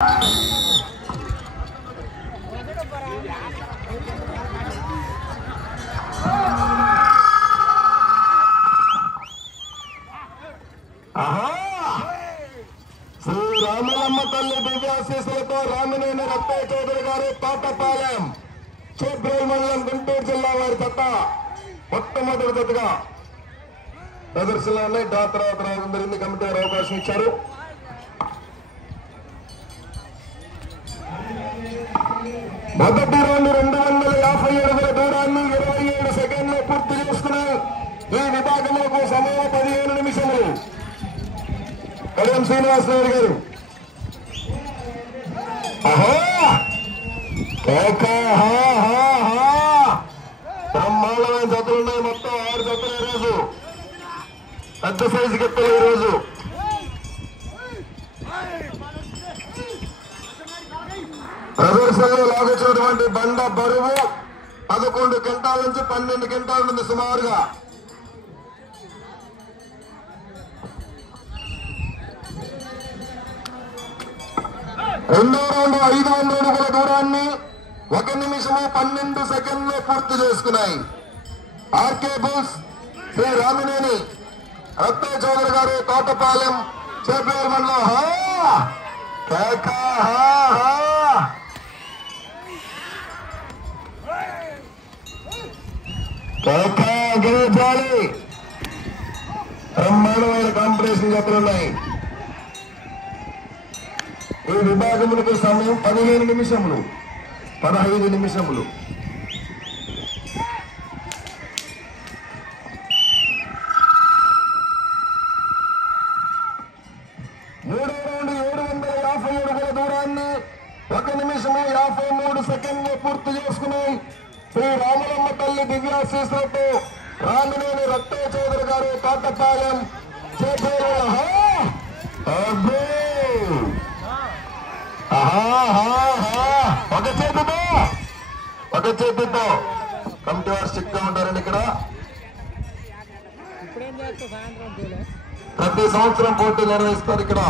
శ్రీ రామలమ్మ తల్లి దివ్యాశీస్సులతో రామినేని రత్తయ్య చౌదరి గారు తోటపాలెం చేబ్రోల్ మండలం గుంటూరు జిల్లా వారి జత మొట్టమొదటి జతగా ప్రదర్శనలో ఉన్నాయి. తర్వాత జరిగింది. కమిటీ వారు అవకాశం ఇచ్చారు. మొదటి రౌండ్ 250 అడుగుల దూరాన్ని 27 సెకండ్లు పూర్తి చేసుకున్నాయి. ఈ విభాగంలో సమయం 15 నిమిషములు. కళ్యాణ్ శ్రీనివాసరావు గారు బ్రహ్మాండమైన జతలు ఉన్నాయి. మొత్తం 6 జతలు ఈరోజు. పెద్ద సైజు గిత్తలు ఈరోజు. ప్రదర్శనలో లాగొచ్చినటువంటి బండ బరువు 11 క్వింటాల నుంచి 12 క్వింటాల ఉంది సుమారుగా. రెండో రౌండ్ 500 అడుగుల దూరాన్ని 1 నిమిషము 12 సెకండ్లు పూర్తి చేసుకున్నాయి. ఆర్కే బుల్స్ శ్రీ రామినేని రత్తయ్య చౌదరి గారు తోటపాలెం చేబ్రోల్ మండలం. బ్రహ్మాండమైన కాంపిటీషన్ జతలున్నాయి. ఈ విభాగములకు సమయం 15 నిమిషములు 15 నిమిషములు. మూడో రౌండ్ 750 అడుగుల దూరాన్ని 1 నిమిషము 53 సెకండ్లు పూర్తి చేసుకున్నాయి. శ్రీ రామలమ్మ తల్లి దివ్యాశీస్సులతో రామినేని రత్తయ్య చౌదరి గారు తోటపాలెం చేబ్రోల్. ఒక చేతితో కమిటీ వారు స్ట్రిక్ట్ గా ఉంటారండి. ఇక్కడ ప్రతి సంవత్సరం పోటీలు నిర్వహిస్తారు. ఇక్కడ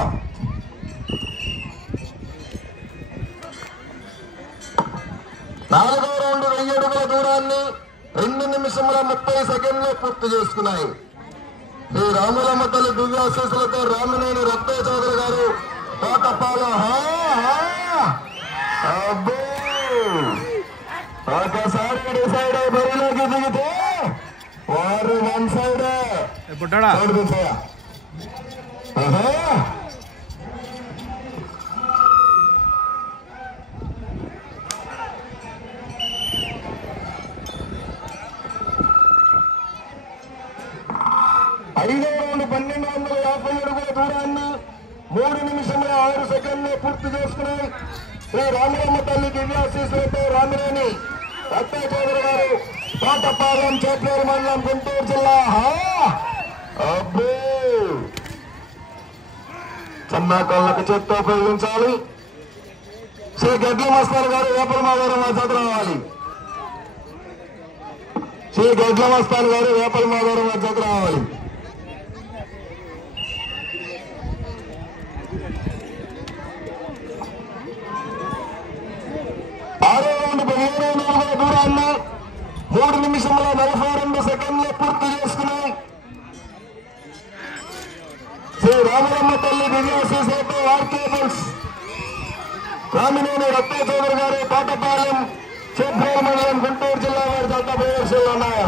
నాలుగో రౌండ్ 1000 అడుగుల దూరాన్ని 2 నిమిషముల 30 సెకండ్లు పూర్తి చేసుకున్నాయి. శ్రీ రామలమ్మ తల్లి దివ్యాశీస్సులతో రామినేని రత్తయ్య చౌదరి గారు తోటపాలెం. ఒకసారి డిసైడ్ అయి బరిలోకి దిగితే వారు 1 సైడ్ ఐదో రౌండ్ 1250 అడుగుల దూరాన్ని 3 నిమిషముల 6 సెకండ్లు పూర్తి చేసుకున్నాయి. శ్రీ రామలమ్మ తల్లి దివ్యాశీస్సులతో రామినేని రత్తయ్య చౌదరి గారు తోటపాలెం చేబ్రోల్ మండలం గుంటూరు జిల్లా. చిన్నాకోళ్ళకు చేత్తో ఉపయోగించాలి. శ్రీ గడ్ల మస్తాన్ గారు వేపలమాధవరం వారి జత రావాలి. శ్రీ గడ్ల మస్తాన్ గారు వేపలమాధవరం వారి జత రావాలి. ఆరో రౌండ్ 15 అడుగుల దూరాన్ని 3 నిమిషముల 42 సెకండ్లు పూర్తి చేసుకున్నాయి. శ్రీ రామలమ్మ తల్లి దివ్యాశీస్సులతో ఆర్కే బుల్స్ రామినేని రత్తయ్య చౌదరి గారు తోటపాలెం చేబ్రోల్ మండలం గుంటూరు జిల్లా వారి జత ప్రదర్శనలు ఉన్నాయి.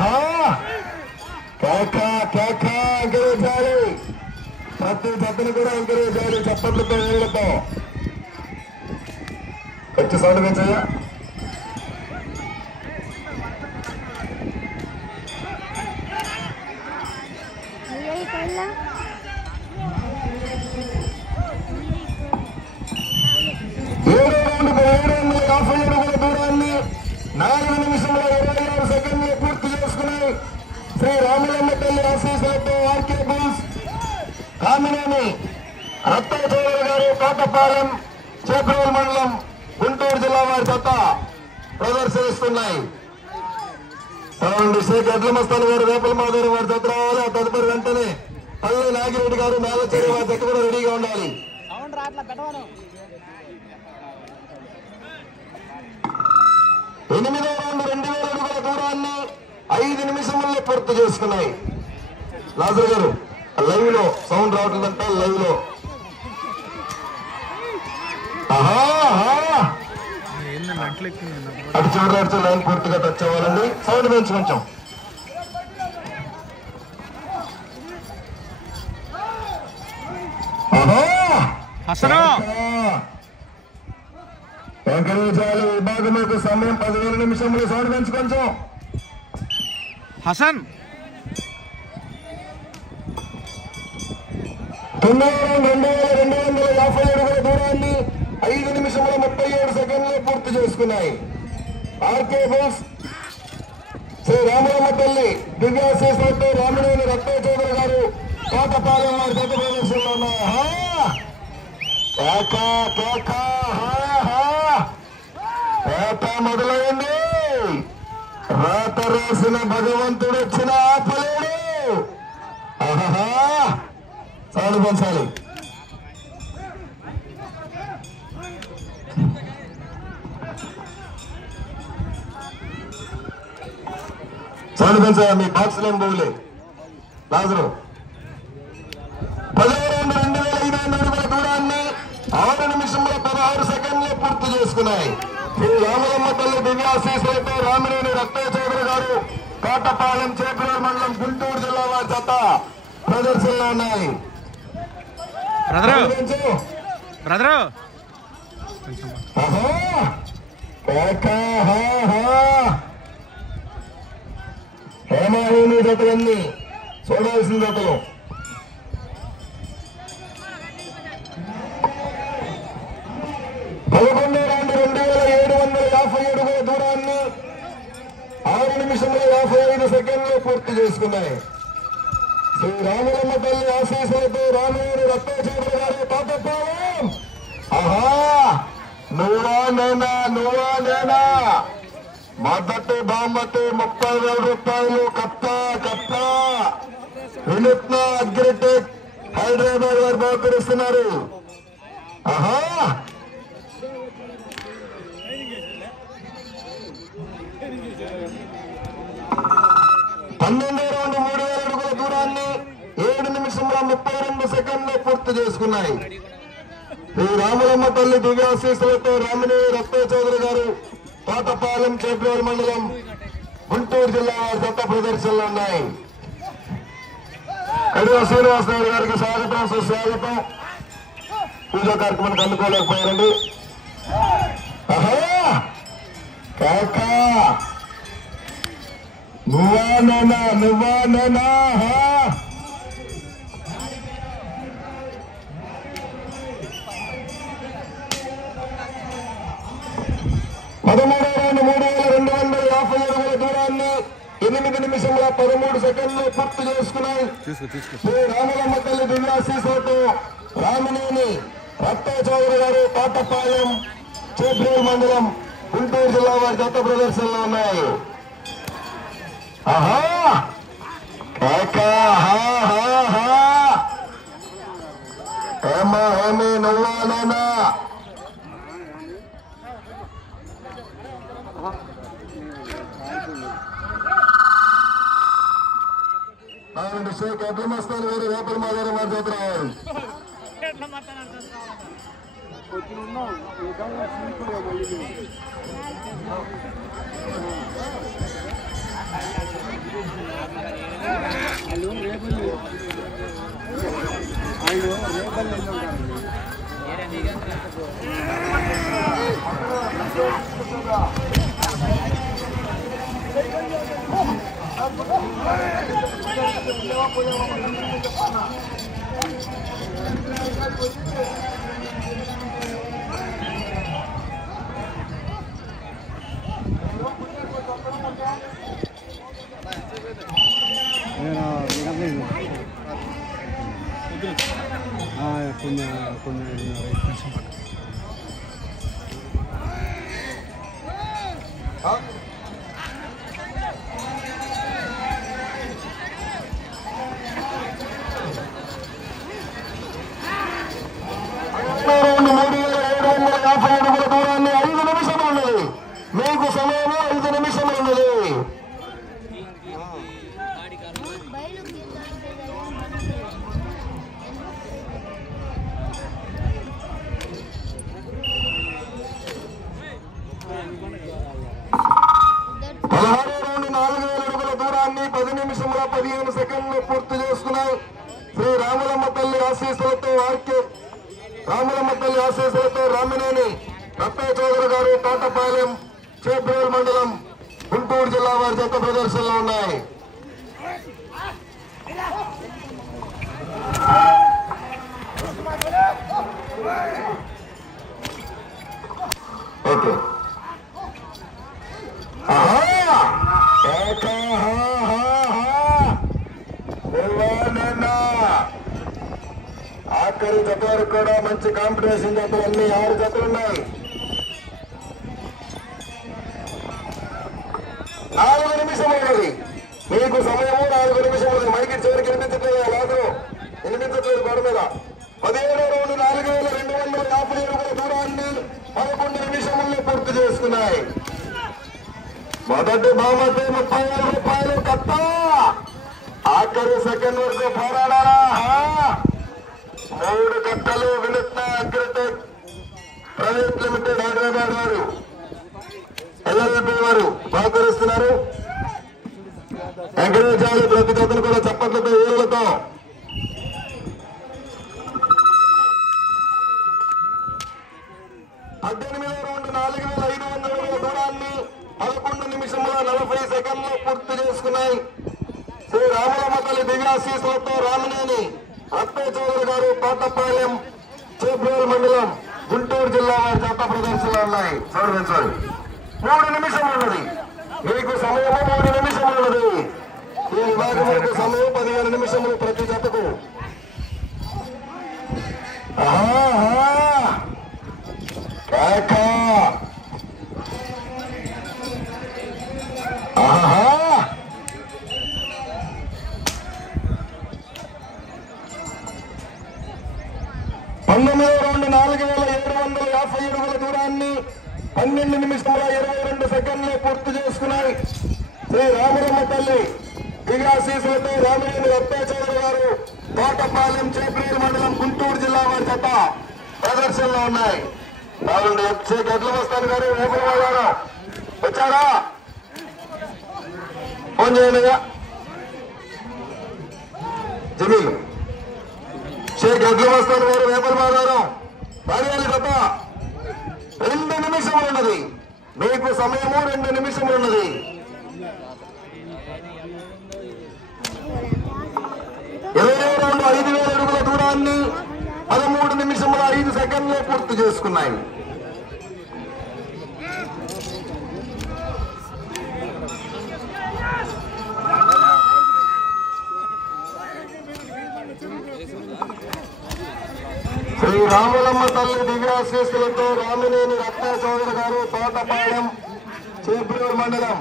ఎంకరేజ్ చేయాలి. ప్రతి జతను కూడా ఎంకరేజ్ చేయాలి. చప్పట్లతో నీళ్లతో వచ్చి సౌండ్ పెంచయ్యా. ఏడో రౌండ్ 750 అడుగుల దూరాన్ని 4 నిమిషముల 26 సెకండ్లు పూర్తి చేసుకున్నాయి. శ్రీ రామలమ్మ తల్లి ఆశీస్సులతో ఆర్కే బుల్స్ రామినేని రత్తయ్య చౌదరి గారు తోటపాలెం చేబ్రోల్ మండలం గుంటూరు జిల్లా వారి జత ప్రదర్శిస్తున్నాయి. శ్రీ గడ్ల మస్తాన్ గారు వేపలమాధవరం వారి జత రావాలి. ఆ తదుపరి వెంటనే పల్లి నాగిరెడ్డి గారు మేలచేరి వారి జత కూడా రెడీగా ఉండాలి. 8వ రౌండ్ 2000 అడుగుల దూరాన్ని 5 నిమిషముల్లో పూర్తి చేసుకున్నాయి. లాజర్ గారు లైవ్ లో సౌండ్ రావట్లేదంట. లైవ్ లో అటు చూడరాడుతూ లైన్ పూర్తిగా టచ్ అవ్వాలండి. సౌండ్ పెంచి కొంచెం. వెంకటేశాలు విభాగం యొక్క సమయం 10,000 నిమిషములు. సౌండ్ పెంచి కొంచెం. హసన్ 2250 అడుగుల దూరాన్ని 5 నిమిషముల 37 సెకండ్లు పూర్తి చేసుకున్నాయి. ఆర్కే బోస్ శ్రీ రామరామ తల్లి దివ్యాశీస్సులతో రామినేని రత్న చౌదరి గారు కోటపాలెం వారి గత ప్రదర్శనలో ఉన్నాయి. మొదలైంది. రాత రాసిన భగవంతుడు వచ్చిన ఆపలేడు. సౌండ్ పెంచాలి. సౌండ్ పెంచాలి. మీ బాక్స్ లేని బోలే లాజరు 10వ రౌండ్ 2500 అడుగుల దూరాన్ని 6 నిమిషంలో 16 సెకండ్లు పూర్తి చేసుకున్నాయి. శ్రీ రామలమ్మ తల్లి దివ్యాశీస్సులతో రామినేని రత్న చౌదరి గారు కోటపాలెం చేపలూరు మండలం గుంటూరు జిల్లా వారి జత ప్రదర్శనలో ఉన్నాయి. హేమాహేమి జతలన్నీ చూడాల్సిన జతలు. 11వ రౌండ్ 2750 అడుగుల దూరాన్ని 6 నిమిషముల 55 సెకండ్లు పూర్తి చేసుకున్నాయి. శ్రీ రామలమ్మ తల్లి ఆశీస్సులతో రామినేని రత్న చౌదరి గారు పాతపాలెం. నువ్వా నేనా మొదటి బామ్మతి 30,000 రూపాయలు కట్ట వినూత్న అగ్రిటెక్ హైదరాబాద్ వారు బహుకరిస్తున్నారు. 12వ రౌండ్ 3000 అడుగుల దూరాన్ని 7 నిమిషముల 32 సెకండ్లు పూర్తి చేసుకున్నాయి. శ్రీ రామలమ్మ తల్లి దివ్యాశీస్సులతో రామినేని రత్న చౌదరి గారు కోటపాలెం చేపలూరు మండలం గుంటూరు జిల్లా వారి జత ప్రదర్శనలు ఉన్నాయి. కడివ శ్రీనివాసరావు గారికి స్వాగతం సుస్వాగతం. పూజా కార్యక్రమానికి అందుకోలేకపోయారండి. నువ్వా నేనా 13వ రౌండ్ 3250 అడుగుల దూరాన్ని 8 నిమిషముల 13 సెకండ్లు పూర్తి చేసుకున్నాయి. శ్రీ రామలమ్మ తల్లి దివ్యాశీస్సులతో రామినేని రత్న చౌదరి గారు కోటపాలెం చేపలూరు మండలం గుంటూరు జిల్లా వారి జత ప్రదర్శనలో ఉన్నాయి. నువ్వా నేనా షేక్ అబ్దుల్ మస్తాన్ గారు రేపటి మాదారం వారి చేత రావాలి. మీకు సమయము నిమిషముల 15 సెకండ్లు పూర్తి చేసుకున్నాయి. శ్రీ రాములమ్మ తల్లి ఆశీస్సులతో రాములమ్మ తల్లి ఆశీస్సులతో రామినేని రత్తయ్య చౌదరి గారు తోటపాలెం చేబ్రోల్ మండలం గుంటూరు జిల్లా వారి జత ప్రదర్శనలో ఉన్నాయి. ఓకే ఆఖరి జత వరకు కూడా మంచి కాంపిటీషన్ జతలు అన్ని 6 జతలు ఉన్నాయి. 4 నిమిషములు ఉన్నది మీకు సమయము. 4 నిమిషములు మైకి చివరికి వినిపించట్లేదు. అలాగే వినిపించట్లేదు గోడ మీద. 17వ రౌండ్ 4250 అడుగుల దూరాన్ని 11 నిమిషముల్లో పూర్తి చేసుకున్నాయి. మొదటి బహుమతి 30,000 రూపాయలు కట్ట. ఆఖరి సెకండ్ వరకు పోరాడారా. 3 కట్టలు వినూత్న అగ్రిటెక్ ప్రైవేట్ లిమిటెడ్ హైదరాబాద్ వారు ఎల్ఎల్పి వారు సహకరిస్తున్నారు. ఎంకరేజ్ ప్రతి జతను కూడా చప్పట్లతో ఏళ్ళతో 18వ రౌండ్ 4500 అడుగుల దూరాన్ని 11 నిమిషముల 40 సెకండ్లు పూర్తి చేసుకున్నాయి. శ్రీ రాములమ్మ తల్లి దివ్యాశీస్సులతో రామినేని రత్తయ్య చౌదరి గారు తోటపాలెం చేబ్రోల్ మండలం గుంటూరు జిల్లా వారి జత ప్రదర్శనలు ఉన్నాయి. 3 నిమిషములు ఉన్నది మీకు సమయము. 3 నిమిషములు ఉన్నది. ఈ విభాగం వరకు సమయం 15 నిమిషములు ప్రతి జతకు. రౌండ్ 4750 అడుగుల దూరాన్ని 12 నిమిషముల 22 సెకండ్లు పూర్తి చేసుకున్నాయి. శ్రీ రాములమ్మ తల్లి దివ్యాశీస్సులతో రామినేని రత్తయ్య చౌదరి గారు తోటపాలెం చేబ్రోల్ మండలం గుంటూరు జిల్లా వారి జత ప్రదర్శనలో ఉన్నాయి. షేక్ ఎడ్ల మస్తాన్ గారు వేపలవాడ గారు వచ్చారా? ఫోన్ చేయండి. జమీల్ షేక్ ఎడ్ల మస్తాన్ గారు వేపలవాడ గారు భార్యాలి జత 2 నిమిషములు ఉన్నది మీకు సమయము. 2 నిమిషములు ఉన్నది. రౌండ్ 5000 అడుగుల దూరాన్ని 13 నిమిషముల 5 సెకండ్లు పూర్తి చేసుకున్నాయి. శ్రీ రాములమ్మ తల్లి దివ్యాశీస్సులతో రామినేని రత్తయ్య చౌదరి గారు తోటపాలెం చేబ్రోల్ మండలం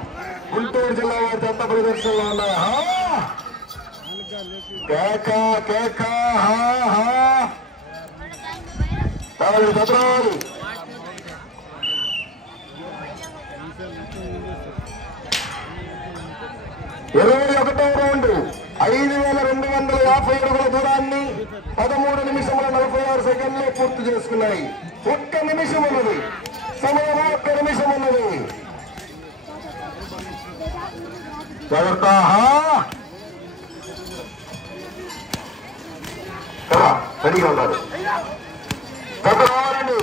గుంటూరు జిల్లా వారి జత ప్రదర్శనలో ఉన్నాయి. భద్రావతి 21వ రౌండ్ 5250 అడుగుల దూరాన్ని 13 నిమిషముల 46 సెకండ్లు పూర్తి చేసుకున్నాయి. 1 నిమిషం ఉన్నది సమయం. 1 నిమిషం ఉన్నది. జాగ్రత్త. రెడీగా ఉన్నారు. జత రావాలండి.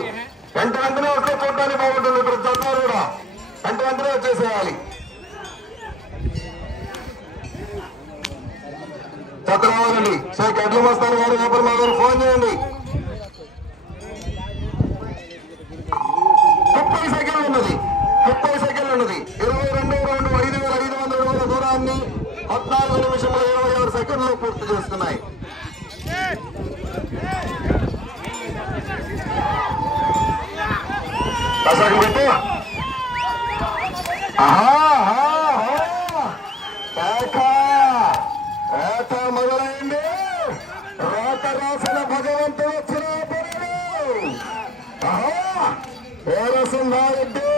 వెంటనే వస్తే చూడటానికి బాగుంటుంది. ఇప్పుడు జత కూడా వెంటనే వచ్చేసేయాలి. జత రావాలండి. షేక్ ఎడ్ల మస్తాన్ గారు వేపలమ్మ గారు ఫోన్ చేయండి. 30 సెకండ్లు ఉన్నది. 30 సెకండ్లు ఉన్నది. 22వ రౌండ్ 5500 అడుగుల దూరాన్ని 14 నిమిషముల 26 సెకండ్లు పూర్తి చేస్తున్నాయి. మొదలైంది. రాత రాసిన భగవంతుడు వచ్చిన రసం నారెడ్డి